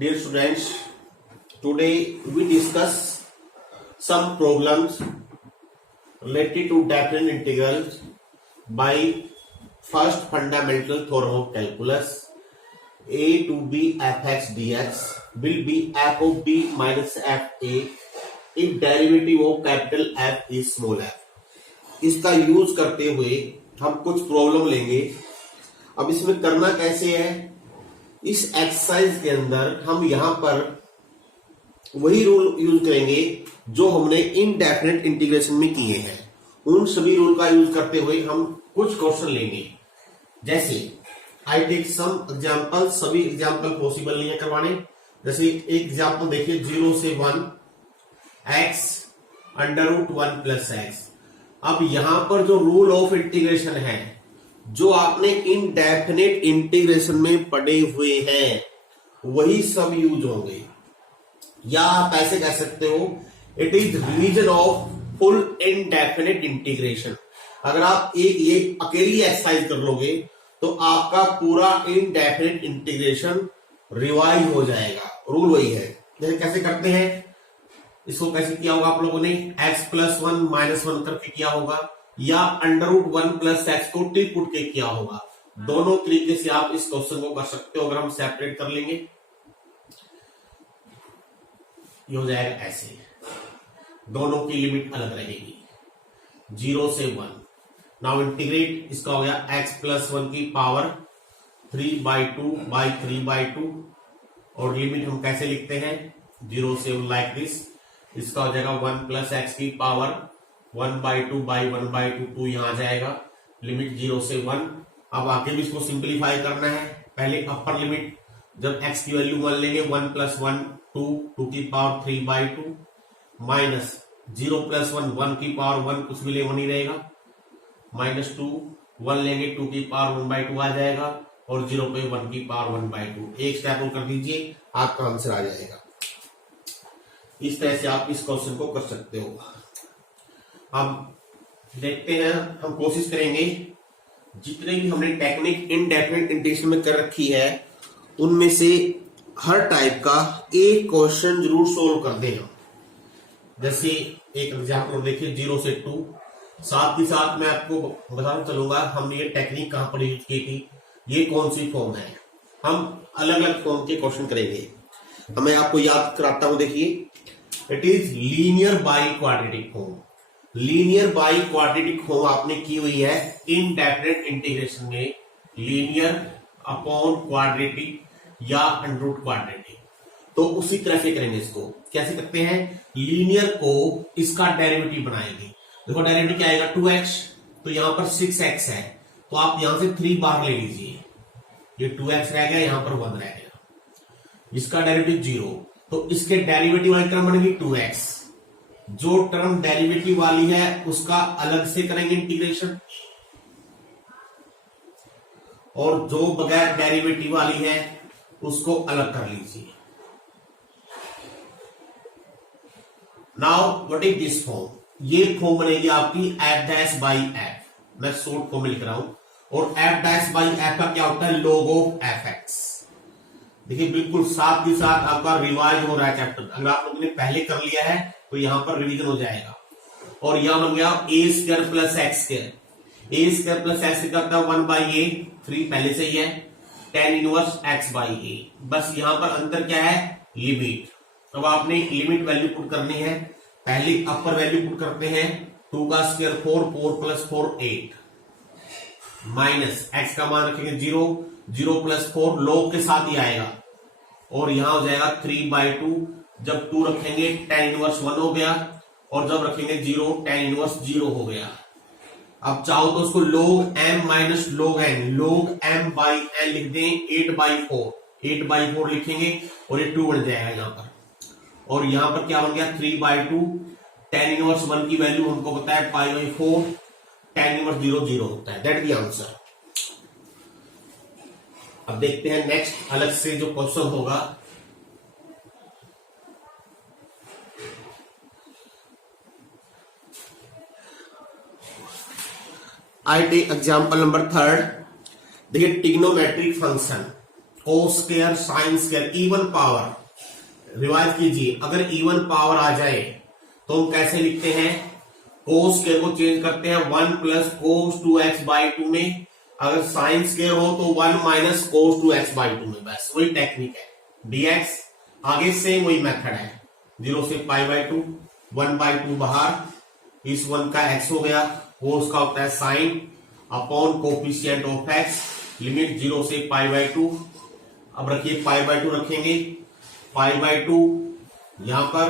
Dear students, today we discuss some problems related to definite integrals by first fundamental theorem of calculus. A to b fx dx will be f of b minus fa if derivative of capital F is small f. इसका use करते हुए हम कुछ problem लेंगे। अब इसमें करना कैसे है, इस एक्सरसाइज के अंदर हम यहां पर वही रूल यूज करेंगे जो हमने इनडेफिनेट इंटीग्रेशन में किए हैं। उन सभी रूल का यूज करते हुए हम कुछ क्वेश्चन लेंगे। जैसे आई टेक सम एग्जांपल, सभी एग्जांपल पॉसिबल नहीं है करवाने। जैसे एक एग्जांपल देखिए, 0 से 1 x under root 1 plus x. अब यहां पर जो रूल ऑफ इंटीग्रेशन है जो आपने इनडेफिनेट इंटीग्रेशन में पढ़े हुए हैं वही सब यूज होंगे, या आप ऐसे कह सकते हो it is revision of full indefinite integration. अगर आप एक ये अकेली एक्सरसाइज कर लोगे तो आपका पूरा इनडेफिनेट इंटीग्रेशन रिवाइज हो जाएगा। रूल वही है। जैसे कैसे करते हैं, इसको कैसे किया होगा आप लोगों ने, x प्लस 1 माइनस 1 करके किया होगा, या अंडर रूट 1 प्लस एक्स को टिक पुट के किया होगा। दोनों तरीके से आप इस क्वेश्चन को कर सकते हो। अगर हम सेपरेट कर लेंगे ये हो जाएगा ऐसे, दोनों की लिमिट अलग रहेगी 0 से 1। नाउ इंटीग्रेट, इसका हो गया x प्लस 1 की पावर 3/2 बाई 3/2, और लिमिट हम कैसे लिखते हैं 0 से 1 लाइक दिस। इसका हो जाएगा 1 प्लस एक्स की पावर 1/2 बाई 1/2, 2 यहां आ जाएगा, लिमिट 0 से 1। अब आगे भी इसको सिंप्लीफाई करना है। पहले अपर लिमिट, जब x की वैल्यू 1 लेंगे 1 प्लस 1 2 की पावर 3/2 माइनस 0 प्लस 1 1 की पावर 1, कुछ भी ले 1 ही रहेगा, माइनस 2 1 लेंगे 2 की पावर 1/2 आ जाएगा, और 0 पे 1 की पावर 1/2। एक स्टेप और कर दीजिए, आपका आंसर आ जाएगा। इस तरह से आप इस क्वेश्चन को कर सकते हो। अब देखते हैं, हम कोशिश करेंगे जितने भी हमने टेक्निक इनडेफिनेट इंटीग्रेशन में कर रखी है उनमें से हर टाइप का एक क्वेश्चन जरूर सोल्व कर दें। जैसे एक एग्जाम्पल देखिए 0 से 2। साथ ही साथ मैं आपको बताना चलूंगा हमने ये टेक्निक कहां पर यूज की थी, ये कौन सी फॉर्म है। हम अलग अलग फॉर्म के क्वेश्चन करेंगे। मैं आपको याद कराता हूं, देखिए it is linear by quadratic form. Linear by quadratic form आपने की हुई है इनडेफिनेट इंटीग्रेशन में, लीनियर अपॉन क्वाड्रेटिक या अंडर रूट क्वाड्रेटिक। तो उसी तरह से करेंगे इसको। कैसे करते हैं, लीनियर को इसका डेरिवेटिव बनाएंगे। देखो डेरिवेटिव क्या आएगा 2x, तो यहां पर 6x है, तो आप यहां से 3 बाहर ले लीजिए, ये 2x रह गया, यहां पर 1 रह गया, इसका डेरिवेटिव 0, तो इसके डेरिवेटिव वाली टर्म बनेगी 2x। जो टर्म डेरिवेटिव वाली है उसका अलग से करेंगे इंटीग्रेशन, और जो बगैर डेरिवेटिव वाली है उसको अलग कर लीजिए। Now what is this form, ये फॉर्म बनेगी आपकी f डैश बाई f। मैं शॉर्ट फॉर्म में लिख रहा हूं, और f डैश बाई f का क्या होता है, log ऑफ fx। देखिए बिल्कुल साथ ही साथ आपका रिवाइज हो रहा है चैप्टर। अगर आप लोगों ने पहले कर लिया है तो यहां पर रिवीजन हो जाएगा। और यहां बन गया a² plus x square. a² plus x का 1/a, 3 पहले से ही है, tan inverse x by a। बस यहां पर अंतर क्या है, लिमिट। अब आपने लिमिट वैल्यू पुट करनी है। पहले अपर वैल्यू पुट करते हैं, 2 का स्क्वायर 4, 4 प्लस 4 8, माइनस x का मान रखेंगे 0, 0 प्लस 4 log के साथ ही आएगा, और यहां हो जाएगा 3/2। जब 2 रखेंगे tan इनवर्स 1 हो गया, और जब रखेंगे 0 tan इनवर्स 0 हो गया। अब चाहो तो उसको log m minus log n, log m by n लिख दें, 8/4, 8/4 लिखेंगे, और ये 2 बन जाएगा यहां पर। और यहां पर क्या बन गया 3/2, tan इनवर्स 1 की वैल्यू हमको पता है π/4, tan इनवर्स 0 0 होता है। That the answer. अब देखते हैं नेक्स्ट अलग से जो क्वेश्चन होगा। I take example number 3। देखिए trigonometric function cos square sine square even power. Revise कीजिए, अगर इवन पावर आ जाए तो हम कैसे लिखते हैं? कोस स्क्वायर को चेंज करते हैं 1 प्लस कोस 2x/2 में। अगर साइन स्क्वायर हो तो 1 माइनस कोस 2x/2 में। बस वही टेक्निक है। dx आगे सेम वही मेथड है, 0 से π/2, 1/2 बाहर, इस 1 का x हो गया, कोस का होता है sine upon coefficient of x, limit 0 से π/2। अब रखिए π/2 रखेंगे, π/2 यहां पर,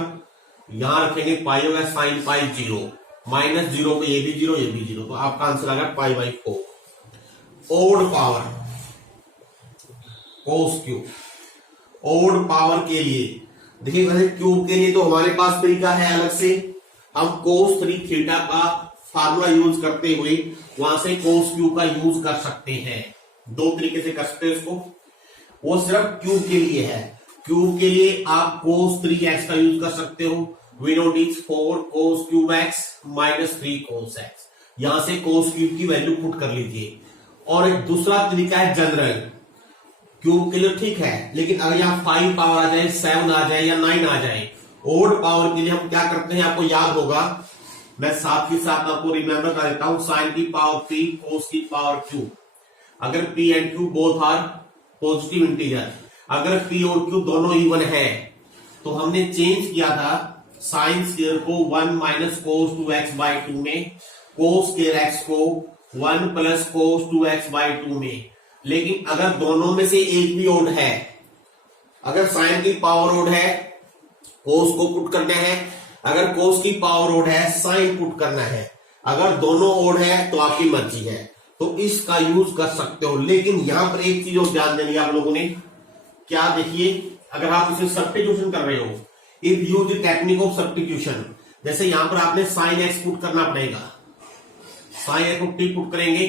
यहां रखेंगे पाई होगा साइन पाई 0, माइनस 0 पे ये भी 0 ये भी 0, तो आपका आंसर आ गया π/4। Odd power cos cube. Odd power के लिए देखिए, वैसे क्यूब के लिए तो हमारे पास तरीका है अलग से, हम कोस 3 थीटा का फार्मूला यूज करते हुए वहां से कोस क्यूब का यूज कर सकते हैं। दो तरीके से कर सकते हैं उसको, वो सिर्फ क्यूब के लिए है। क्यूब के लिए आप कोस 3x का यूज कर सकते हो। We know it 4 cos cube x minus 3 cos x, यहां से कोस क्यूब की वैल्यू पुट कर लीजिए। और एक दूसरा तरीका है जनरल क्यूब के लिए, ठीक है, लेकिन अगर यहाँ 5 पावर आ जाए, 7 आ जाए या 9 आ जाए, ओड पावर के लिए हम क्या करते हैं आपको याद होगा, मैं साथ ही साथ आपको रिमेंबर कर देता हूं, साइन की पावर p कोस की पावर q। अगर p and q both are positive integer, अगर p और q दोनों इवन है तो हमने चेंज किया था साइन स्क्वायर को 1 माइनस कोस 2x/2 में, कोस स्क्वायर x को 1 प्लस कोस 2x/2 में। लेकिन अगर दोनों में से एक भी ओड है, अगर साइन की पावर ओड है कोस को पुट करना है, अगर कोस की पावर ओड है साइन पुट करना है, अगर दोनों ओड है तो आपकी मर्जी है, तो इसका यूज कर सकते हो। लेकिन यहां पर एक चीज और ध्यान देनी है आप लोगों ने, क्या देखिए, अगर आप इसे सब्स्टिट्यूशन कर रहे हो, if use the technique of substitution, जैसे यहां पर आपने साइन एक्स पुट करना पड़ेगा, साइन एक्स को टी पुट करेंगे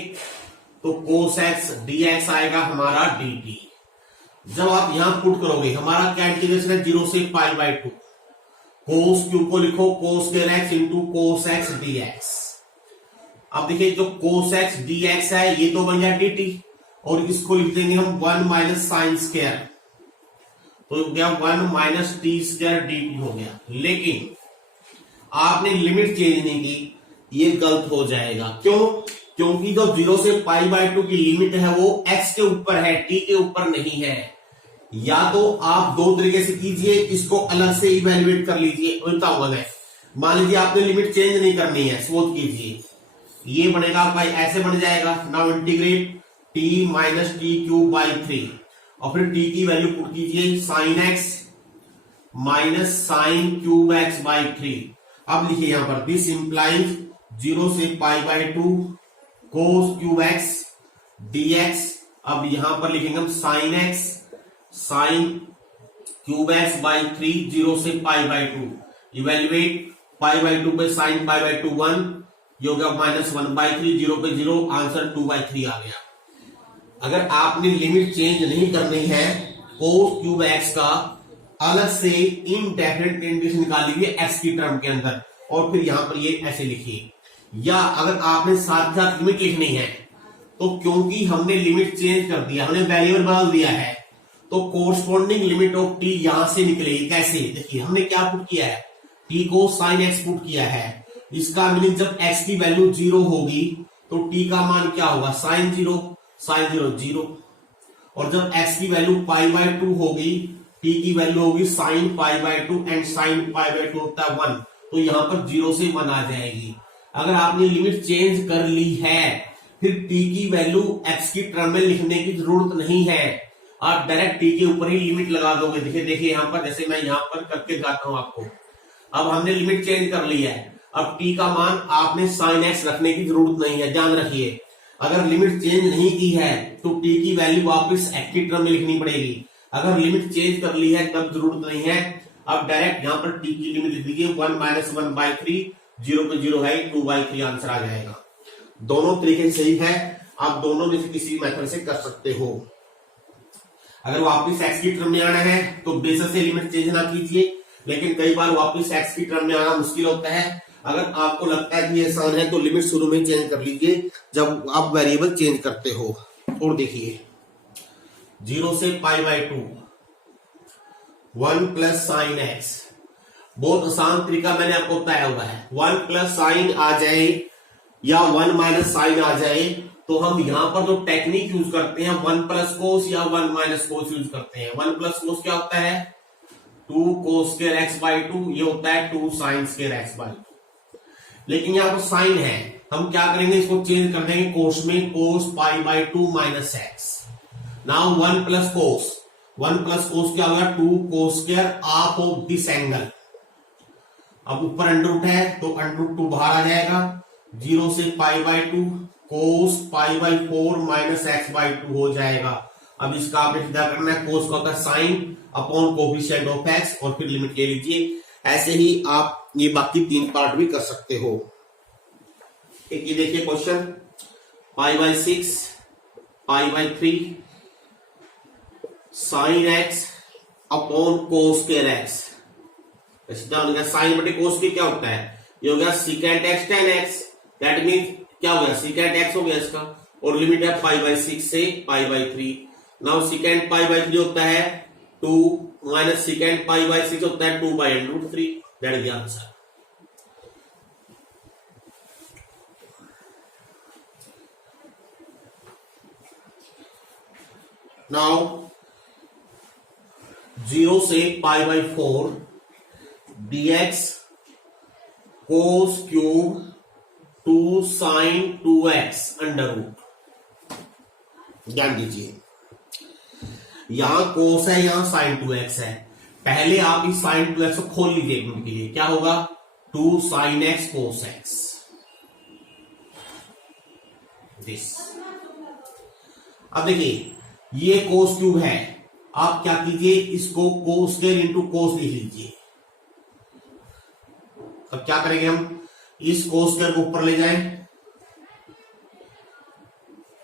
तो कोस एक्स dx आएगा हमारा dt। जब आप यहां पुट करोगे, हमारा क्या इंटीग्रेशन है 0 से π/2, कोस क्यूब को लिखो cos square x into cos x dx। अब देखिए जो कोस एक्स dx है ये तो बन गया dt, और इसको लिख देंगे हम 1 माइनस साइन स्क्वायर, तो हो गया 1 माइनस टी स्क्वायर dt हो गया। लेकिन आपने लिमिट चेंज नहीं की, ये गलत हो जाएगा। क्यों? क्योंकि जो 0 से π/2 की लिमिट है वो x के ऊपर है, t के ऊपर नहीं है। या तो आप दो तरीके से कीजिए, इसको अलग से इवेल्युएट कर लीजिए, बताऊंगा मैं। मान लीजिए आपने लिमिट चेंज नहीं करनी है, सोच कीजिए, ये बनेगा आपका ऐसे बन जाएगा। Now integrate t minus T cube by 3, और फिर t की वैल्यू पुट कीजिए sine x minus sine cube x by 3। अब लिखिए यहां पर दिस इंप्लाइज 0 से π/2 कोस क्यूब x dx। अब यहां पर लिखेंगे हम sine x sine cube x by 3, 0 से π/2, इवेल्युएट π/2 पे साइन π/2 1, ये हो गया माइनस 1/3, 0 पे 0, आंसर 2/3 आ गया। अगर आपने लिमिट चेंज नहीं करनी है, कोस क्यूब x का अलग से इनडेफिनेट इंटीग्रेशन निकाल लीजिए x की टर्म के अंदर, और फिर यहां पर ये ऐसे लिखिए। या अगर आपने साथ साथ लिमिट लिखनी है, तो क्योंकि हमने लिमिट चेंज कर दिया, हमने वेरिएबल बदल दिया है, तो कोरस्पॉन्डिंग लिमिट ऑफ t यहां से निकलेगी। कैसे? देखिए हमने क्या पुट किया है, t को साइन x पुट किया है, इसका मीनिंग जब x की वैल्यू 0 होगी तो t का मान क्या होगा, साइन 0 0, और जब x की वैल्यू π/2 होगी, t की वैल्यू होगी साइन π/2, एंड साइन π/2 होता है 1, तो यहां पर 0 से 1 आ जाएगी। अगर आपने लिमिट चेंज कर ली है, फिर t की वैल्यू x की टर्म में लिखने की जरूरत नहीं है, आप डायरेक्ट t के ऊपर ही लिमिट लगा दोगे। देखिए यहां पर, जैसे मैं यहां पर करके दिखाता हूं आपको। अब हमने लिमिट चेंज कर ली है, अब t का मान आपने साइन x रखने की जरूरत नहीं है, ध्यान रखिए। अगर लिमिट चेंज नहीं की है तो t की वैल्यू वापस x की टर्म में लिखनी पड़ेगी। अगर लिमिट चेंज कर ली है तब जरूरत नहीं है, अब डायरेक्ट यहां पर t की लिमिट लिख दीजिए 1 माइनस 1/3, 0 पे 0 है, 2/3 आंसर आ जाएगा। दोनों तरीके से सही है, आप दोनों में से किसी मेथड से कर सकते हो। अगर वापस x की टर्म में आना है तो बेशक से लिमिट चेंज ना कीजिए, लेकिन कई बार वापस x की टर्म में आना मुश्किल होता है। अगर आपको लगता है कि ये आसान है तो लिमिट शुरू में चेंज कर लीजिए जब आप वेरिएबल चेंज करते हो। और देखिए 0 से pi by 2 1 plus sine x. बहुत आसान तरीका मैंने आपको बताया हुआ है। 1 प्लस साइन आ जाए या 1 माइनस साइन आ जाए तो हम यहां पर जो टेक्निक यूज करते हैं 1 प्लस कोस या 1 माइनस कोस यूज करते हैं। 1 प्लस कोस क्या होता है 2 कोस स्क्वायर एक्स बाई 2, ये होता है 2 साइन स्क्वायर एक्स बाई 2। लेकिन यहां पर साइन है, हम क्या करेंगे इसको चेंज कर देंगे कोस में, cos pi by 2 minus x. Now 1 plus cos, 1 plus cos क्या होगा 2 cos square half of this angle. अब ऊपर अंडर रूट है तो अंडर रूट 2 बाहर आ जाएगा। 0 से pi by 2 cos pi by 4 minus x by 2 हो जाएगा। अब इसका आपने सीधा करना है, कोस का होता है sine upon coefficient of x और फिर लिमिट ले लीजिए। ऐसे ही आप ये बाकी 3 पार्ट भी कर सकते हो। एक ये देखिए question, pi by 6 pi by 3 sine x upon cos square x. Sine बटे कोस की क्या होता है, ये हो गया secant x tan x. That mean क्या हो गया सीकेंट एक्स हो गया इसका, और लिमिट है पाई बाई 6 से pi by 3। Now secant pi by 3 होता है 2 माइनस सीकेंट पाई बाई 6 होता है 2 by under root 3। That is the answer. Now 0 से pi by 4 dx cos cube 2 sine 2x under root. ध्यान दीजिए यहां कोस है यहां साइन 2x है। पहले आप इस साइन 2x को खोल लीजिए एक मिनट के लिए, क्या होगा 2 sine x cos x this. अब देखिए ये कोस क्यूब है, आप क्या कीजिए इसको कोस स्क्वायर इंटू कोस लिख लीजिए। अब क्या करेंगे हम इस कोस स्क्वायर को ऊपर ले जाएं,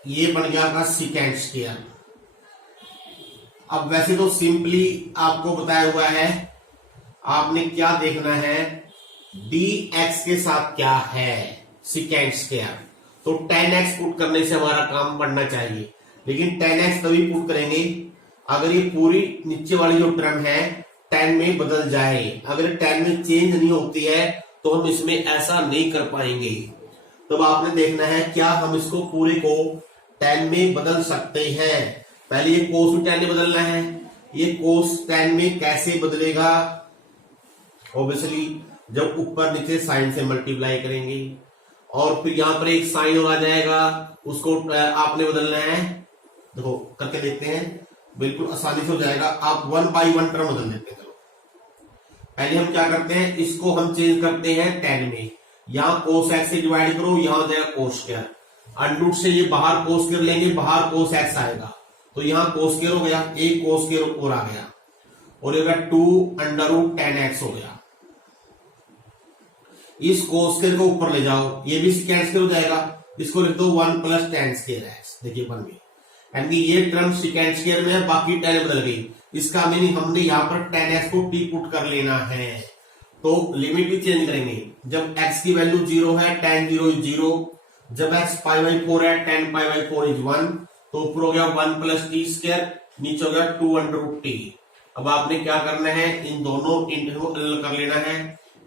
ये बन गया आपका सीकेंट स्क्वायर। अब वैसे तो सिंपली आपको बताया हुआ है, आपने क्या देखना है dx के साथ क्या है सीकेंट स्क्वायर, तो 10x पुट करने से हमारा काम बढ़ना चाहिए। लेकिन 10x तभी पुट करेंगे अगर ये पूरी नीचे वाली जो टर्म है 10 में बदल जाए। अगर 10 में चेंज नहीं होती है तो हम इसमें ऐसा नहीं कर पाएंगे। तब आपने देखना है क्या हम इसको पूरे को 10 में बदल सकते हैं। पहले ये कोस 10 में बदलना है, ये कोस 10 में कैसे बदलेगा, ऑब्वियसली जब ऊपर नीचे साइन से मल्टीप्लाई करेंगे और फिर यहां पर एक साइन और आ जाएगा, उसको आपने बदलना है। देखो करके देखते हैं, बिल्कुल आसानी से हो जाएगा। आप 1 बाई 1 टर्म बदल देते हैं। पहले हम क्या करते हैं इसको हम चेंज करते हैं 10 में, यहां कोस एक्स से डिवाइड करो, यहां हो जाएगा कोस स्क्वायर। अंडर रूट से ये बाहर कोस स्क्वायर लेंगे, बाहर कोस एक्स आएगा तो यहां कोस स्क्वायर हो गया, एक कोस स्क्वायर और आ गया और ये 2 अंडर रूट 10x हो गया। इस कोस स्क्वायर को ऊपर ले जाओ, ये भी सेकेंड स्क्वायर हो जाएगा, इसको लिख दो 1 प्लस 10 स्क्वायर एक्स। देखिए बन गई, यानी ये टर्म सेकेंड स्क्वायर में है, बाकी 10 बदल गई। इसका मीनिंग हमने यहां पर 10x को टी पुट कर लेना है, तो लिमिट भी चेंज करेंगे। जब x की वैल्यू 0 है tan 0 इज 0, जब x पाई बाई 4 है tan पाई बाई 4 इज 1, तो ऊपर हो गया 1 प्लस टी स्क्वायर, नीचे हो गया 2 अंडर रूट टी। अब आपने क्या करना है इन दोनों इंटीग्रल को अलग कर लेना है।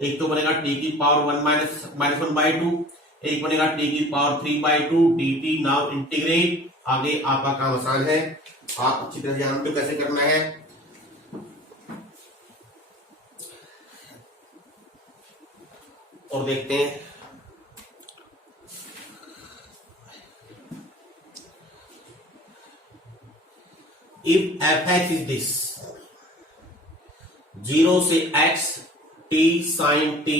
एक तो बनेगा t की पावर 1 माइनस 1 बाई 2, एक बनेगा t की power 3 by 2 dt। Now integrate, आगे आपका काम आसान है, आप अच्छी तरह जानते हो कैसे करना है। और देखते हैं इफ fx इज दिस 0 से x t sin t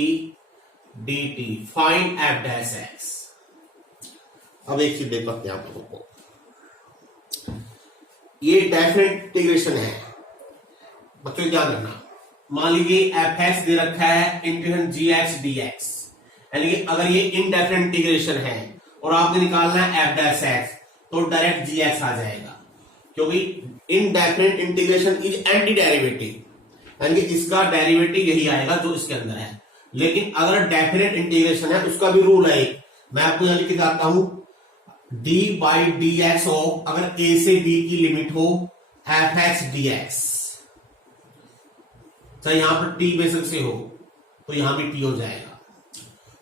dt, find f dash x। अब एक चीज देख सकते हैं आप लोगों को, ये डेफिनेट इंटीग्रेशन है बच्चों, ध्यान रखना। मान लीजिए fx दे रखा है इंटीग्रेशन gx dx, यानी कि अगर ये इनडेफिनेट इंटीग्रेशन है और आपने निकालना है f डैश x तो डायरेक्ट gx आ जाएगा, क्योंकि indefinite integration is anti derivative, यानी कि इसका डेरिवेटिव यही आएगा जो इसके अंदर है। लेकिन अगर डेफिनेट इंटीग्रेशन है उसका भी रूल है, मैं आपको यहां लिख के बताता हूं, डी बाई डी एक्स हो, अगर a से b की लिमिट हो एफ एक्स डी एक्स, चाहे यहां पर टी बेशक से हो तो यहां भी टी हो जाएगा।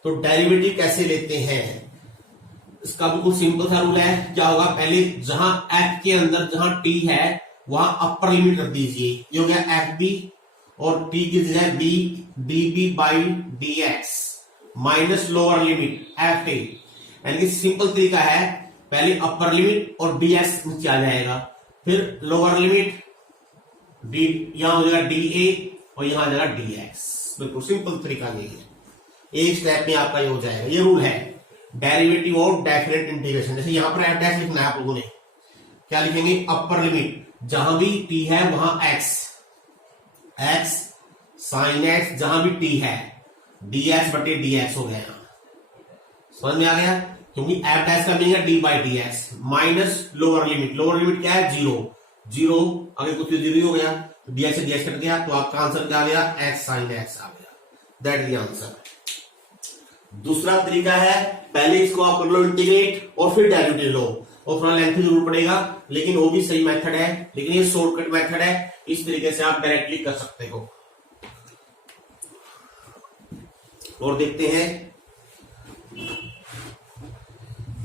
तो डेरिवेटिव कैसे लेते हैं, इसका बिल्कुल सिंपल सा रूल है। क्या होगा, पहले जहां एफ के अंदर जहां टी है वहां अपर लिमिट रख दीजिए, ये हो गया एफ बी, और टी की जगह B D B by D X minus lower limit F A. यानी कि सिंपल तरीका है, पहले अपर लिमिट और डी एक्स नीचे आ जाएगा, फिर लोअर लिमिट डी, यहां हो जाएगा डी ए और यहां आ जाएगा डी एक्स। बिल्कुल सिंपल तरीका ये है, एक स्टेप में आपका ये हो जाएगा। ये रूल है डेरिवेटिव ऑफ डेफिनेट इंटीग्रेशन। जैसे यहां पर एफ डैश लिखना है आप लोगों ने, क्या लिखेंगे, अपर लिमिट जहां भी टी है वहां एक्स, एक्स साइन एक्स, जहां भी टी है डी एक्स बटे डी एक्स हो गया, समझ में आ गया, क्योंकि एफ डैश का मिलेगा D by D X minus lower limit, lower limit क्या है, जीरो, जीरो अगर कुछ जीरो हो गया तो डी एक्स से डी एक्स कट गया, तो आपका आंसर क्या आ गया, एक्स साइन एक्स आ गया, दैट इज द आंसर। दूसरा तरीका है, पहले इसको आप कर लो इंटीग्रेट और फिर डेरिवेटिव लो, और थोड़ा लेंथी जरूर पड़ेगा, लेकिन वो भी सही मेथड है, लेकिन ये शॉर्टकट मेथड है, इस तरीके से आप डायरेक्टली कर सकते हो। और देखते हैं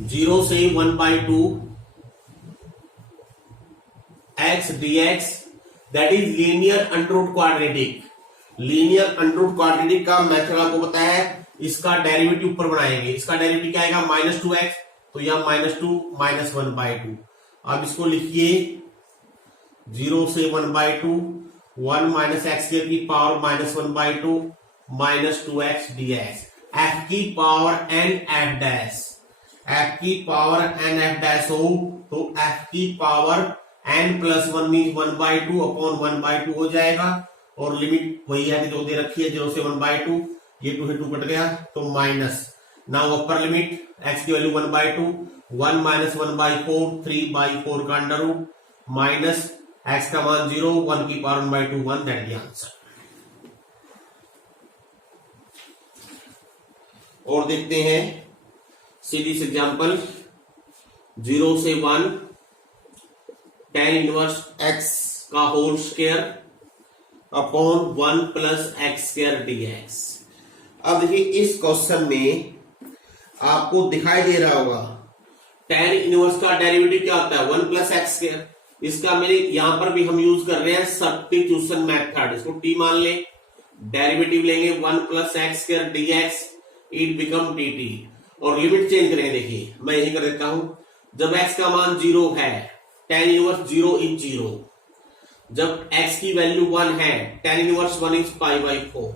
0 से 1/2 x D x, that is linear under root quadratic. Linear under root quadratic का मेथड आपको पता है, इसका डेरिवेटिव ऊपर बनाएंगे, इसका डेरिवेटिव क्या आएगा, -2x, तो यह -2 -1/2। अब इसको लिखिए 0 से 1/2, 1 माइनस एक्स की पावर -1/2 -2x dx, f की power n f dash, f की पावर n f डैश हो तो f की power n plus 1 mean 1/2 upon 1/2 हो जाएगा, और लिमिट वही है जो दे रखी है 0 से 1/2, ये 2 से 2 कट गया तो minus, now upper limit x की वैल्यू 1/2, 1 माइनस 1/4 3/4 का अंडर रूट माइनस x का मान 0, 1 की पावर 1/2 1, दैट इज आंसर। और देखते हैं सीरीज एग्जांपल 0 से 1 tan इनवर्स x का whole square upon 1 plus x square dx। अब देखिए इस क्वेश्चन में आपको दिखाई दे रहा होगा tan इनवर्स का डेरिवेटिव क्या होता है, 1 प्लस एक्स स्क्वायर। इसका मेरे यहां पर भी हम यूज कर रहे हैं सब्स्टिट्यूशन मेथड, इसको t मान ले, डेरिवेटिव लेंगे 1 plus x square dx, it become dt, और लिमिट चेंज करेंगे। देखिए मैं यही कर देता हूं, जब x का मान 0 है tan इनवर्स 0 इज 0, जब x की वैल्यू 1 है tan inverse 1 is π/4,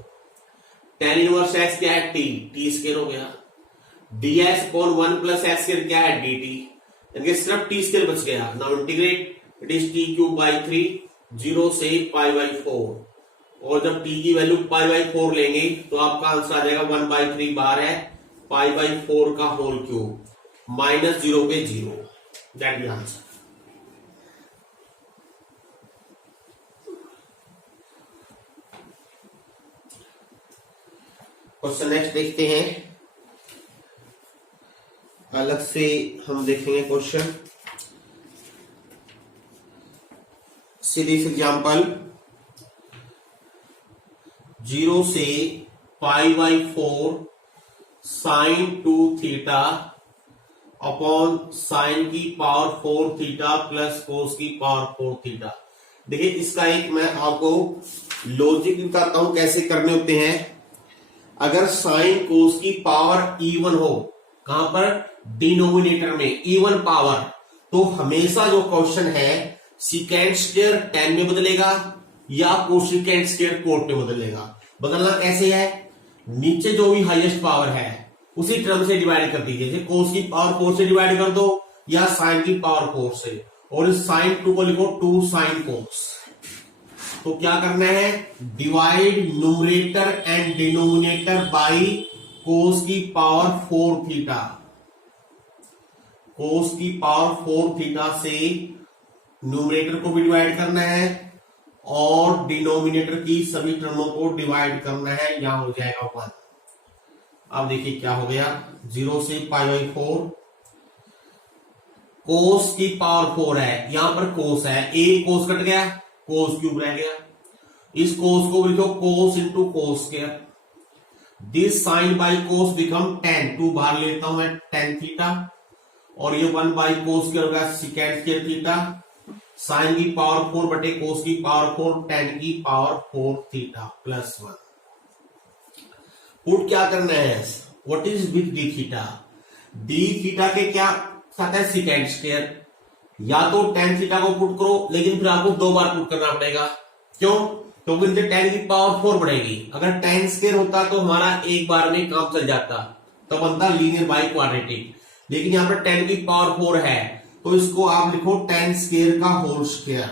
tan inverse x क्या है, t स्क्वायर हो गया, dx upon 1 plus x square क्या है, dt, यानी सिर्फ t स्क्वायर बच गया। Now integrate, it is t³ 3 0 से π/4, और जब t की वैल्यू π/4 लेंगे तो आपका आंसर आ जाएगा 1/3 बार है π/4 का होल क्यूब माइनस 0 पे 0, that is answer. Question next देखते हैं, अलग से हम देखेंगे क्वेश्चन। सीरीज एग्जांपल 0 से π/4 साइन 2 थीटा अपॉन साइन की पावर 4 थीटा प्लस कोस की पावर 4 थीटा। देखिए इसका एक मैं आपको लॉजिक बताता हूं कैसे करने होते हैं। अगर साइन कोस की पावर इवन हो, कहां पर, डिनोमिनेटर में इवन पावर, तो हमेशा जो क्वेश्चन है सिकेंड स्क्वायर tan में बदलेगा या कोसिकेंड स्क्वायर कोट में बदलेगा। बदलना कैसे है, नीचे जो भी हाईएस्ट पावर है उसी टर्म से डिवाइड कर दीजिए, जैसे कोस की पावर 4 से डिवाइड कर दो या साइन की पावर 4 से, और इस साइन 2 को लिखो 2 साइन कोस। तो क्या करना है, divide numerator and denominator by कोस की पावर 4 थीटा, कोस की पावर 4 थीटा से न्यूमरेटर को भी डिवाइड करना है और डिनोमिनेटर की सभी टर्मों को डिवाइड करना है, यहां हो जाएगा 1। अब देखिए क्या हो गया, 0 से π/4 कोस की पावर 4 है, यहां पर कोस है, ए कोस कट गया, कोस क्यूब रह गया, इस कोस को लिखो cos into cos square, this sine by cos become tan, two बाहर लेता हूं मैं, टेन थीटा, और ये 1 बाई कोस स्क्वायर होगा सिकेंड स्क्वायर थीटा, साइन की पावर 4 बटे कोस की पावर 4, टेन की पावर 4 थीटा प्लस 1। पुट क्या करना है, what is with d theta, d theta के क्या साथ है सिकेंड स्क्वायर, या तो टेन थीटा को पुट करो, लेकिन फिर आपको 2 बार पुट करना पड़ेगा, क्यों, क्योंकि तो टेन की पावर 4 बढ़ेगी, अगर टेन स्क्वायर होता तो हमारा एक बार में काम चल जाता, तो बनता लीनियर बाई क्वाड्रेटिक, लेकिन यहां पर 10 की पावर 4 है, तो इसको आप लिखो 10 स्क्वायर का होल स्क्वायर,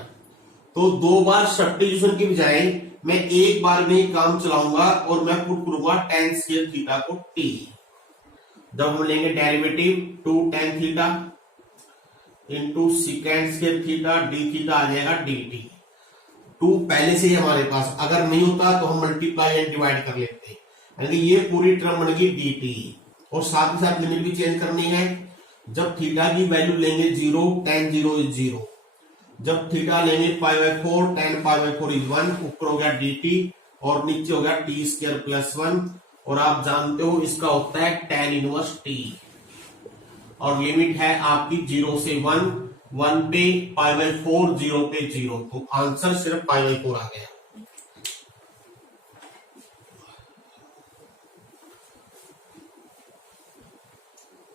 तो 2 बार सब्स्टिट्यूशन की बजाय मैं एक बार में ही काम चलाऊंगा और मैं पुट करूंगा 10 स्क्वायर थीटा को टी, जब हम लेंगे derivative 2 tan theta into secant square theta d theta आ जाएगा डी टी, 2 पहले से ही हमारे पास, अगर नहीं होता तो हम मल्टीप्लाई एंड डिवाइड कर लेते हैं, यानी ये पूरी टर्म बन गई डी टी, और साथ ही साथ लिमिट भी चेंज करनी है, जब थीटा की वैल्यू लेंगे 0, tan 0 इज 0, जब थीटा लेंगे पाई by 4, tan pi by 4 is 1, ऊपर हो गया dt और नीचे हो गया टी स्क्वायर प्लस 1, और आप जानते हो इसका होता है tan इनवर्स t, और लिमिट है आपकी 0 से 1, 1 पे पाई बाई 4, 0 पे 0, तो आंसर सिर्फ पाई बाई 4 आ गया।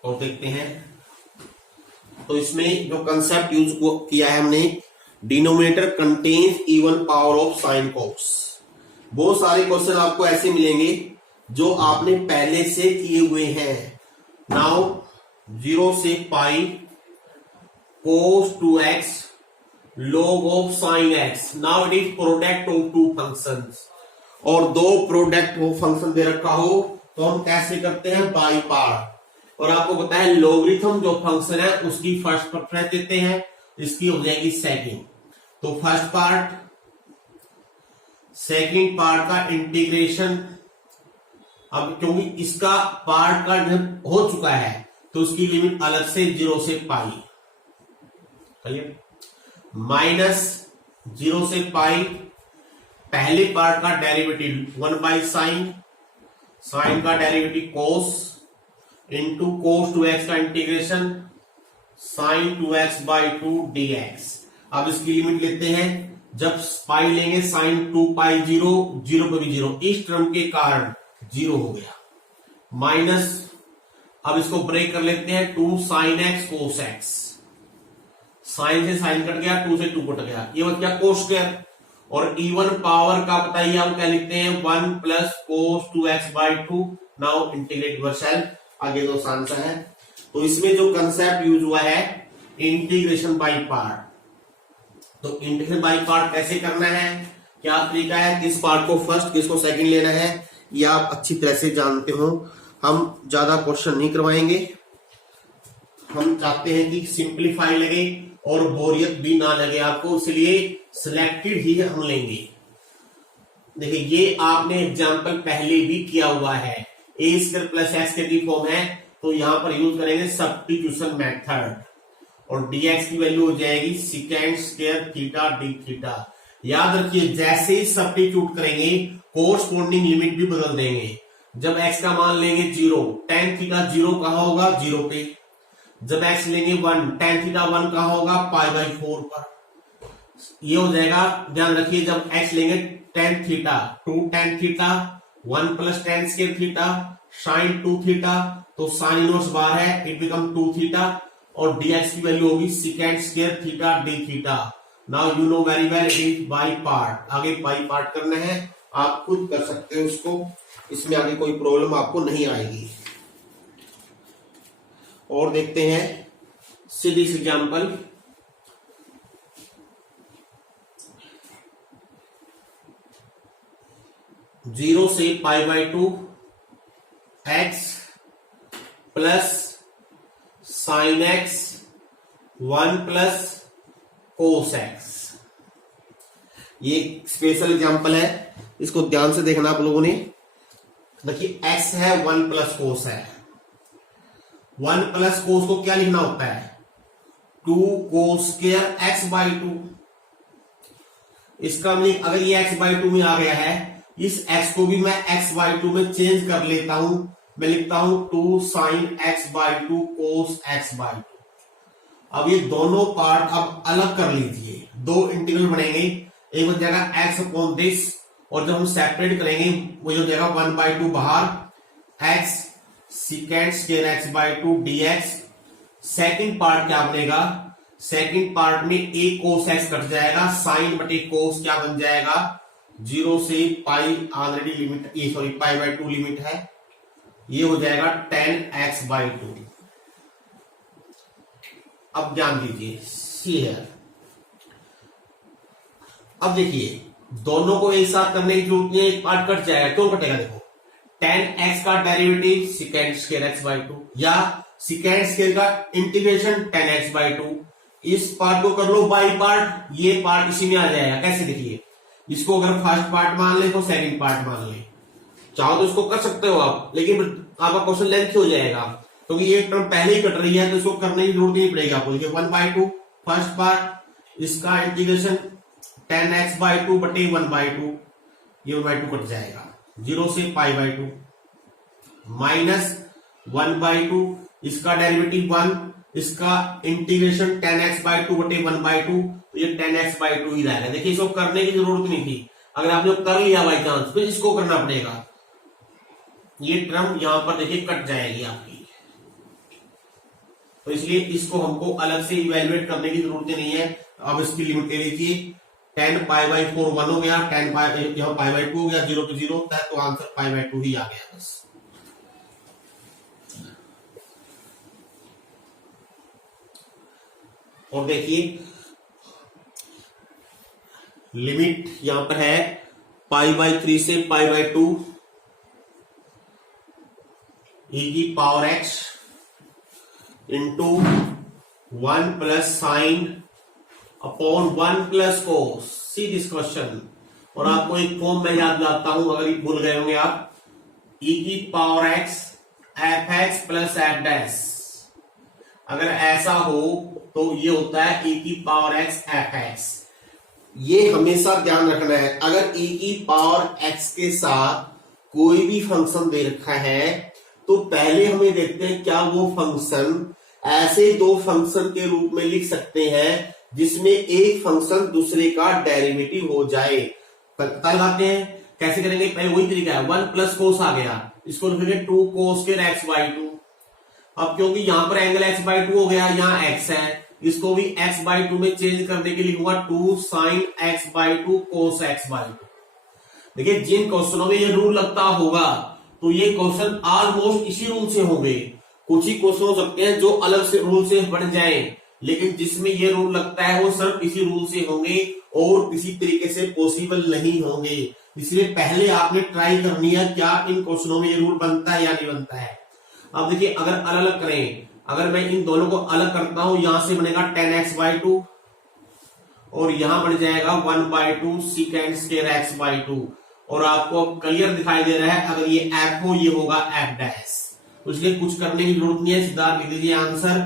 और देखते हैं, तो इसमें जो कंसेप्ट यूज किया है हमने, denominator contains even power of sine cos, बहुत सारे क्वेश्चन आपको ऐसे मिलेंगे जो आपने पहले से किए हुए हैं। नाउ 0 से pi cos 2x log of sine x, now it is product of two functions, और 2 प्रोडक्ट हो फंक्शन दे रखा हो तो हम कैसे करते हैं, बाई पार्ट, और आपको पता है लॉगरिथम जो फंक्शन है उसकी फर्स्ट प्रेफरेंस देते हैं, इसकी हो जाएगी सेकंड, तो फर्स्ट पार्ट सेकंड पार्ट का इंटीग्रेशन, अब क्योंकि इसका पार्ट का जब हो चुका है तो उसकी लिमिट अलग से 0 से पाई, क्लियर, माइनस 0 से पाई, पहले पार्ट का डेरिवेटिव 1 बाई साइन, साइन का डेरिवेटिव कोस इंटू कोस 2x का integration sign 2x by 2 dx। अब इसकी लिमिट लेते हैं, जब पाई लेंगे साइन 2 पाई 0, 0 पर भी 0, इस टर्म के कारण 0 हो गया, माइनस, अब इसको ब्रेक कर लेते हैं, 2 sine x cos x, sign से साइन कट गया, 2 से 2 कट गया, ये बच गया कोस स्क्वायर, और इवन पावर का बताइए हम क्या लिखते हैं, 1 plus cos 2x by 2, now integrate yourself, आगे तो आसान सा है। तो इसमें जो कंसेप्ट यूज हुआ है इंटीग्रेशन बाय पार्ट, तो इंटीग्रेशन बाय पार्ट कैसे करना है, क्या तरीका है, किस पार्ट को फर्स्ट किसको सेकंड लेना है, ये आप अच्छी तरह से जानते हो, हम ज्यादा क्वेश्चन नहीं करवाएंगे, हम चाहते हैं कि सिंप्लीफाई लगे और बोरियत भी ना लगे आपको, इसलिए सिलेक्टेड ही हम लेंगे। देखिए ये आपने एग्जाम्पल पहले भी किया हुआ है, ए स्क्वायर प्लस एक्स की फॉर्म है, तो यहां पर यूज करेंगे सब्स्टिट्यूशन मेथड, और dx की वैल्यू हो जाएगी second square theta d theta. याद रखिए जैसे ही सब्स्टिट्यूट करेंगे कोरस्पोंडिंग लिमिट भी बदल देंगे, जब x का मान लेंगे 0, tan थीटा 0 कहां होगा, 0 पे, जब x लेंगे 1, tan थीटा 1 कहां होगा, पाई बाई 4 पर, ये हो जाएगा, ध्यान रखिए जब x लेंगे tan theta 2 tan theta 1 plus tan square theta sine 2 theta, तो साइन इनवर्स बार है, इट बिकम 2 थीटा, और dx की वैल्यू होगी second square theta d theta. Now you know very well it by part, आगे by part करना है, आप खुद कर सकते हो उसको, इसमें आगे कोई प्रॉब्लम आपको नहीं आएगी। और देखते हैं सीधी एग्जांपल, जीरो से pi by 2 x plus sign x 1 plus cos x, ये स्पेशल एग्जांपल है, इसको ध्यान से देखना आप लोगों ने। देखिए एक्स है 1 प्लस कोस है, 1 प्लस कोस को क्या लिखना होता है, 2 cos स्क्वायर x बाई 2। इसका मीनिंग अगर ये x बाई 2 में आ गया है, इस x को भी मैं x बाई 2 में चेंज कर लेता हूं। मैं लिखता हूं 2 sine x by 2 cos x by 2। अब ये दोनों पार्ट अब अलग कर लीजिए, दो इंटीग्रल बनेंगे। एक हो जाएगा x अपॉन दिस, और जब हम सेपरेट करेंगे वो हो जाएगा 1 बाई 2 बाहर, x secant square x by 2 dx। Second part क्या बनेगा, सेकंड पार्ट में a कोस x कट जाएगा, साइन बटे कोस क्या बन जाएगा, 0 से पाई ऑलरेडी लिमिट, ये सॉरी पाई बाई 2 लिमिट है, ये हो जाएगा 10x बाई 2। अब ध्यान दीजिए सी है। अब देखिए दोनों को एक साथ करने की जरूरत नहीं है, एक पार्ट कट जाएगा। क्यों कटेगा, देखो 10x का derivative second square x by 2 या सिकेंड स्क्वायर का इंटीग्रेशन 10x बाई 2। इस पार्ट को कर लो बाई पार्ट, ये पार्ट इसी में आ जाएगा। कैसे, देखिए इसको अगर फर्स्ट पार्ट मान ले तो सेकंड पार्ट मान ले, चाहो तो इसको कर सकते हो आप, लेकिन आपका क्वेश्चन लेंथ हो जाएगा क्योंकि ये टर्म पहले ही कट रही है, तो इसको करने की जरूरत नहीं पड़ेगी आपको। देखिए 1 बाई 2 फर्स्ट पार्ट, इसका इंटीग्रेशन 10x बाई 2 बटे 1 बाई 2, ये 1 बाई 2 कट जाएगा, 0 से पाई बाई 2 माइनस 1 बाई 2, इसका डेरिवेटिव 1, इसका इंटीग्रेशन 10x बाई 2 बटे 1 बाई 2, तो ये 10x बाई 2 ही रहेगा। देखिए इसको करने की जरूरत नहीं थी, अगर आपने कर लिया बाई चांस फिर इसको करना पड़ेगा। ये टर्म यहां पर देखिए कट जाएगी आपकी, तो इसलिए इसको हमको अलग से इवेल्युएट करने की जरूरत नहीं है। अब इसकी लिमिट ले लीजिए, 10 पाई बाई 4 1 हो गया, 10 पाई यहां पाई बाई 2 हो गया, 0 पे 0 होता है, तो आंसर पाई बाई 2 ही आ गया बस। और देखिए लिमिट यहां पर है पाई बाई 3 से पाई बाई 2 e की power x into 1 plus sine upon 1 plus cos. See this question, और आपको एक फॉर्म में याद लाता हूं अगर भूल गए होंगे आप, e की power x F x plus F dash. अगर ऐसा हो तो ये होता है e की पावर x एफ एक्स। ये हमेशा ध्यान रखना है, अगर e की पावर x के साथ कोई भी फंक्शन दे रखा है तो पहले हमें देखते हैं क्या वो फंक्शन ऐसे दो फंक्शन के रूप में लिख सकते हैं जिसमें एक फंक्शन दूसरे का डेरिवेटिव हो जाए। पता लगाते हैं कैसे करेंगे, पहले वही तरीका है, 1 प्लस कोस आ गया, इसको लिखेंगे 2 कोस के x बाई 2। अब क्योंकि यहां पर एंगल x बाई 2 हो गया, यहाँ x है, इसको भी x बाई 2 में चेंज करने के लिए लिखूंगा 2 sine x by 2 cos x by 2। देखिए जिन क्वेश्चनों में ये रूल लगता होगा तो ये क्वेश्चन ऑलमोस्ट इसी रूल से होंगे। कुछ ही क्वेश्चन हो सकते हैं जो अलग से रूल से बन जाएं, लेकिन जिसमें ये रूल लगता है वो सिर्फ इसी रूल से होंगे और किसी तरीके से पॉसिबल नहीं होंगे। इसलिए पहले आपने ट्राई करनी है क्या इन क्वेश्चनों में ये रूल बनता है या नहीं बनता है। अब देखिए अगर अलग अलग करें, अगर मैं इन दोनों को अलग करता हूं, यहां से बनेगा 10x बाई 2 और यहां बन जाएगा 1 by 2 secant square x by 2। और आपको क्लियर दिखाई दे रहा है अगर ये f हो ये होगा f डैश, तो इसलिए कुछ करने की जरूरत नहीं है, सीधा लिख लीजिए आंसर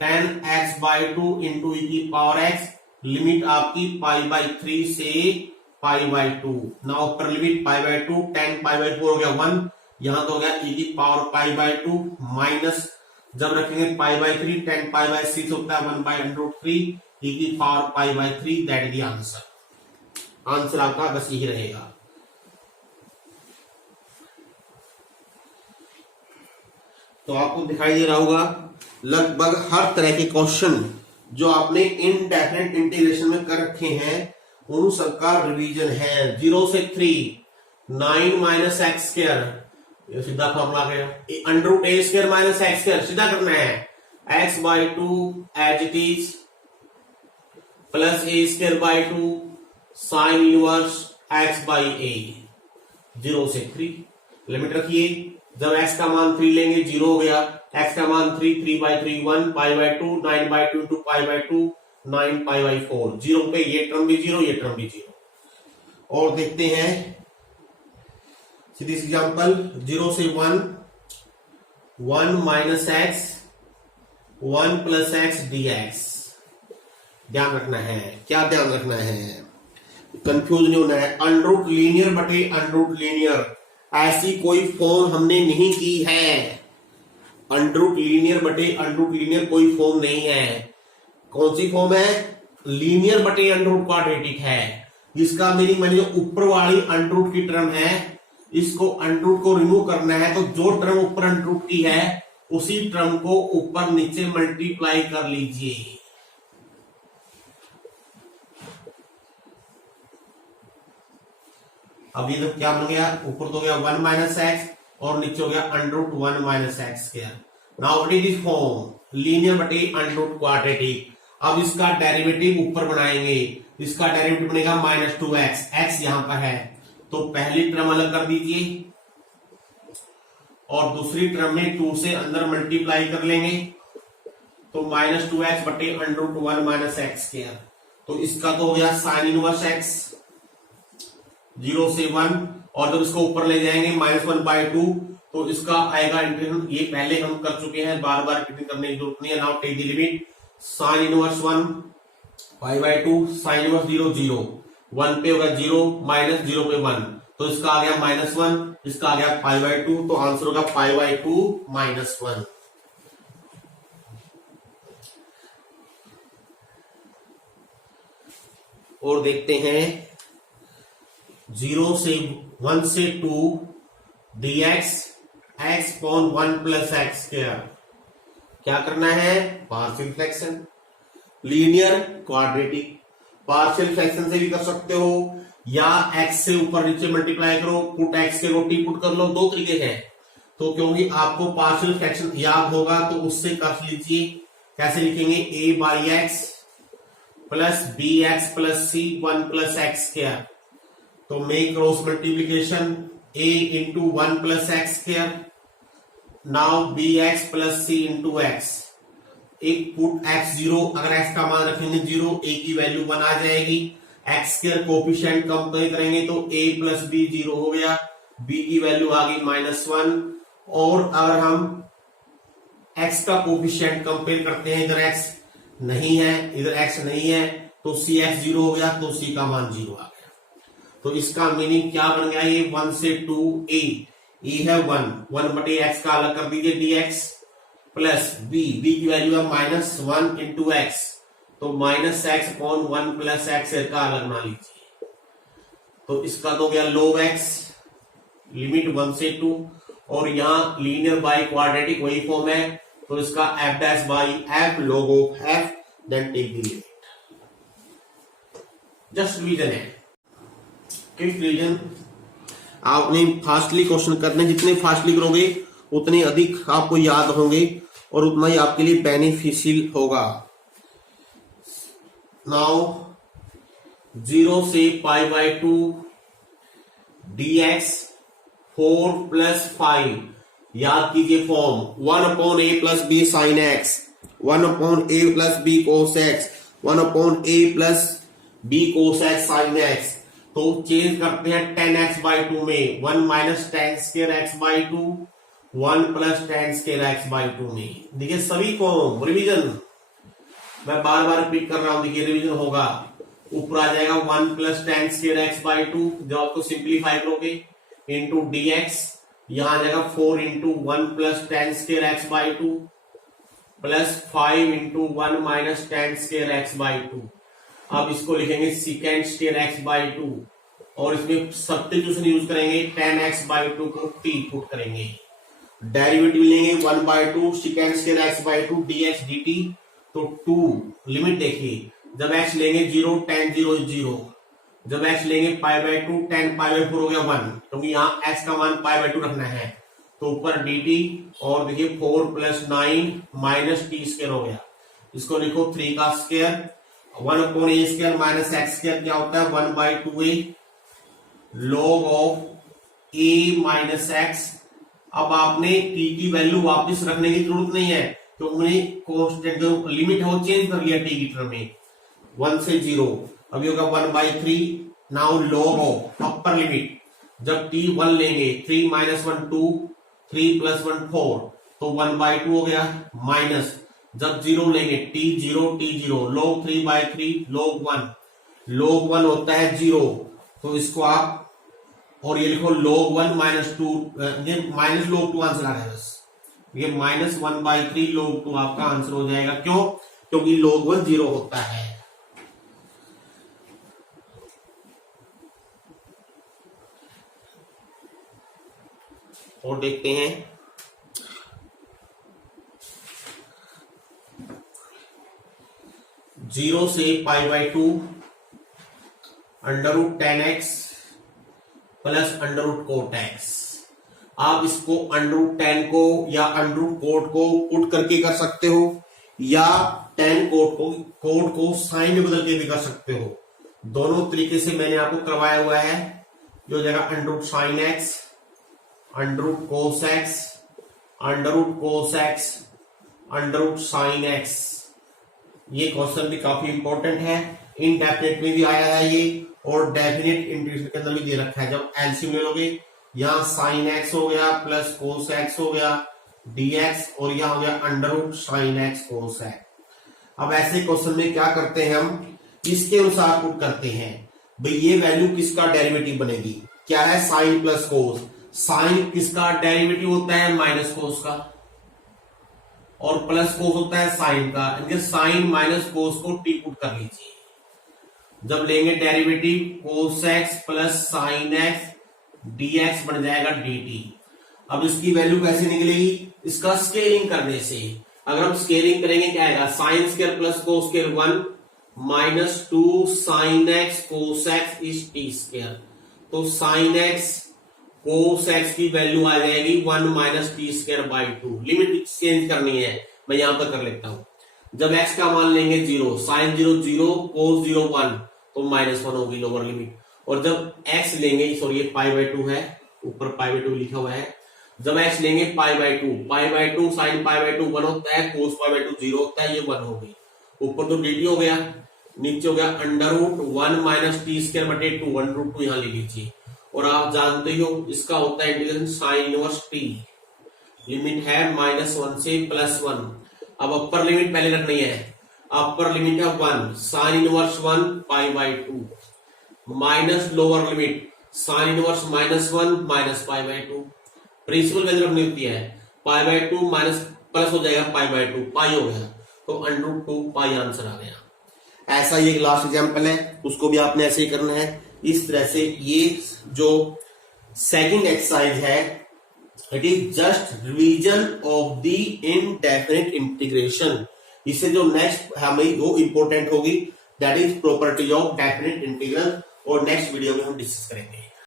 10x बाई 2 इंटू ई की पावर x, लिमिट आपकी पाई बाई 3 से पाई बाई 2। ना ऊपर limit pi by 2, 10 pi by 4 हो गया 1, यहां तो हो गया ई की पावर पाई बाई 2 माइनस जब रखेंगे पाई बाई 3, 10 पाई बाई 6 होता है 1 बाई √3 ई की power pi by 3, that is the answer. Answer आपका बस यही रहेगा। तो आपको दिखाई दे रहा होगा लगभग हर तरह के क्वेश्चन जो आपने इनडेफिनेट इंटीग्रेशन में कर रखे हैं उन सबका रिवीजन है। 0 से 3 9 माइनस एक्स स्क्वायर, ये सीधा फॉर्मूला गया, √a square minus x square सीधा करना है, x by 2 as it is plus a square by 2 sine inverse x by a। 0 से 3 लिमिट रखिए, जब x का मान 3 लेंगे 0 हो गया, x का मान 3, 3 by 3 1 pi by 2 9 by 2 into pi by 2 9 pi by 4, 0 पे ये टर्म भी 0 ये टर्म भी 0। और देखते हैं सीधी एग्जांपल, 0 से 1 1 minus x 1 plus x dx। ध्यान रखना है, क्या ध्यान रखना है, कंफ्यूज नहीं होना है। अंडरूट लीनियर बटे अंडरूट लीनियर, ऐसी कोई फॉर्म हमने नहीं की है। अंडरूट लीनियर बटे अंडरूट लीनियर कोई फॉर्म नहीं है। कौन सी फॉर्म है? लीनियर बटे अंडरूट क्वाड्रेटिक है। इसका मीनिंग मैंने जो ऊपर वाली अंडरूट की टर्म है, इसको अंडरूट को रिमूव करना है, तो जो टर्म ऊपर अंडरूट की है उसी टर्म को ऊपर नीचे मल्टीप्लाई कर लीजिए। अब ये तो क्या बन गया, ऊपर तो गया 1 माइनस एक्स और नीचे हो गया under root 1 minus x square. Now what is this form? Linear बटे अंडरूट क्वाड्रेटिक। अब इसका डेरिवेटिव ऊपर बनाएंगे, इसका डेरिवेटिव बनेगा -2x, x यहां पर है तो पहली टर्म अलग कर दीजिए और दूसरी टर्म में 2 से अंदर मल्टीप्लाई कर लेंगे तो -2x बटे अंडरूट 1 माइनस एक्स स्क्वायर। तो इसका तो हो गया साइन इनवर्स x 0 से 1, और जब इसको ऊपर ले जाएंगे -1/2 तो इसका आएगा इंटीग्रल, ये पहले हम कर चुके हैं, बार बार रिपीट करने की जरूरत नहीं है। Now take the limit sine inverse 1 π/2 sine inverse 0 0, 1 पे होगा 0 माइनस 0 पे 1, तो इसका आ गया -1, इसका आ गया π/2, तो आंसर होगा π/2 -1। और देखते हैं 0 से 1 से 2 dx x upon 1 plus x square. क्या करना है? Partial fraction. Linear quadratic, partial fraction से भी कर सकते हो या x से ऊपर नीचे मल्टीप्लाई करो, पुट x के रो टी पुट कर लो, दो तरीके हैं। तो क्योंकि आपको पार्शियल फ्रैक्शन याद होगा तो उससे कर लीजिए। कैसे लिखेंगे? a by x plus b x plus c 1 plus x square. तो make cross multiplication a into 1 plus x square, now b x plus c into x. एक पुट x 0, अगर x का मान रखेंगे 0, a की वैल्यू 1 आ जाएगी। X square coefficient compare करेंगे तो a प्लस बी 0 हो गया, b की वैल्यू आ गई -1। और अगर हम x का कोफिशिएंट कंपेयर करते हैं, इधर x नहीं है इधर x नहीं है, तो सी एक्स 0 हो गया, तो c का मान 0 आ गया। तो इसका मीनिंग क्या बन गया? ये 1 से 2 a है 1 बटे x का अलग कर दीजिए dx प्लस b की वैल्यू है -1 इंटू एक्स, तो -x अपॉन 1 प्लस एक्स का अलग बना लीजिए। तो इसका तो गया log x लिमिट 1 से 2, और यहां लीनियर बाय क्वाड्रेटिक वही फॉर्म है, तो इसका f dash by f log of f, then take the limit. Just revision है, क्विक रिवीजन। आपने फास्टली क्वेश्चन करने, जितने फास्टली करोगे उतने अधिक आपको याद होंगे और उतना ही आपके लिए बेनिफिशियल होगा। नाउ 0 से π/2 dx 4 प्लस 5, याद कीजिए form 1 upon a plus b sine x, 1 upon a plus b cos x, 1 upon a plus b cos x sine x. तो चेंज करते हैं 10x/2 में, 1 minus tan square x/2, 1 plus tan square x/2 में। देखिए सभी form revision, मैं बार बार repeat कर रहा हूं, देखिए रिवीजन होगा। ऊपर आ जाएगा 1 प्लस tan स्क्वायर x/2, जब आपको सिंप्लीफाई करोगे, इंटू dx, यहां आ जाएगा 4 into 1 plus tan square x/2 plus 5 into 1 minus tan square x/2। अब इसको लिखेंगे सीकेंड स्क्वायर x/2 और इसमें सब्स्टिट्यूशन यूज करेंगे, tan x/2 को t पुट करेंगे, डेरिवेटिव लेंगे 1/2 secant square x/2 dx dt, तो 2 लिमिट देखिए, जब x लेंगे 0 tan 0 0, जब x लेंगे π/2 tan π/4 हो गया 1, क्योंकि यहाँ x का मान π/2 रखना है, तो ऊपर dt और देखिए 4 प्लस 9 माइनस t स्क्वायर हो गया। इसको लिखो 3 का square, 1 upon a square minus x square क्या होता है 1/2a log of a minus x. अब आपने t की वैल्यू वापस रखने की जरूरत नहीं है, तो हमने कांस्टेंट जो लिमिट है वो चेंज कर लिया t की टर्म में 1 से 0, अभी होगा 1/3। Now log of upper limit, जब t 1 लेंगे 3 माइनस 1 2, 3 प्लस 1 4, तो 1/2 हो गया, माइनस जब जीरो लेंगे t0 log 3/3 log 1, log 1 होता है 0, तो इसको आप और ये लिखो log 1 -2, ये माइनस log 2 आंसर आ रहा है बस, ये -1/3 log 2 आपका आंसर हो जाएगा। क्यों? क्योंकि log 1 0 होता है। और देखते हैं, जीरो से π/2 √10x प्लस √cot x। आप इसको √10 को या √cot को पुट करके कर सकते हो, या tan cot को साइन में बदल के भी कर सकते हो। दोनों तरीके से मैंने आपको करवाया हुआ है। जो जगह √sin x, √cos x, √cos x, √sin x। ये क्वेश्चन भी काफी इंपॉर्टेंट है, इनडेफिनेट में भी आया है ये, और डेफिनेट इंटीग्रेशन के अंदर भी दे रखा है। जब एलसीएम ले लोगे, यहाँ sin x हो गया प्लस cos x हो गया dx, और यहाँ हो गया √sin x cos x। अब ऐसे क्वेश्चन में क्या करते हैं, हम इसके अनुसार पुट करते हैं। भाई ये वैल्यू किसका डेरिवेटिव बनेगी, क्या है sin प्लस cos। साइन किसका डेरिवेटिव होता है, माइनस कोस का, और प्लस कोस होता है साइन का। इनके साइन माइनस कोस को टी पुट कर लीजिए। जब लेंगे derivative cos x plus sine x dx बन जाएगा dt। अब इसकी वैल्यू कैसे निकलेगी, इसका स्केलिंग करने से। अगर हम स्केलिंग करेंगे क्या आएगा, sine square plus cos square 1 -2 sine x cos x is T square. तो साइन एक्स कोस एक्स की वैल्यू आ जाएगी 1 - t²/2। लिमिट चेंज करनी है, मैं यहां पर कर लेता हूं। जब x का मान लेंगे 0, साइन 0 0, कोस 0 1, तो -1 होगी लोअर लिमिट। और जब x लेंगे, सॉरी ये π/2 है, ऊपर π/2 लिखा हुआ है। जब x लेंगे π/2 साइन π/2 1 होता है, कोस π/2 0 होता है, ये 1 हो गई। ऊपर तो dt हो गया, नीचे हो गया √1 - t²/2, 1√2 यहां ले लीजिए। और आप जानते हो इसका होता है integration sine inverse t। Limit है -1 से +1। अब अपर लिमिट पहले रखनी है, अपर लिमिट है 1, sine inverse 1 π/2 minus lower limit sine inverse -1 -π/2। Principal value रखनी होती है, π/2 माइनस प्लस हो जाएगा π/2, पाई हो गया, तो √2 पाई आंसर आ गया। ऐसा ये लास्ट एग्जाम्पल है, उसको भी आपने ऐसे ही करना है। इस तरह से ये जो सेकंड एक्सरसाइज है, it is just revision of the indefinite integration. इससे जो नेक्स्ट हमें वो इंपॉर्टेंट होगी, that is property of definite integral, और नेक्स्ट वीडियो में हम डिस्कस करेंगे।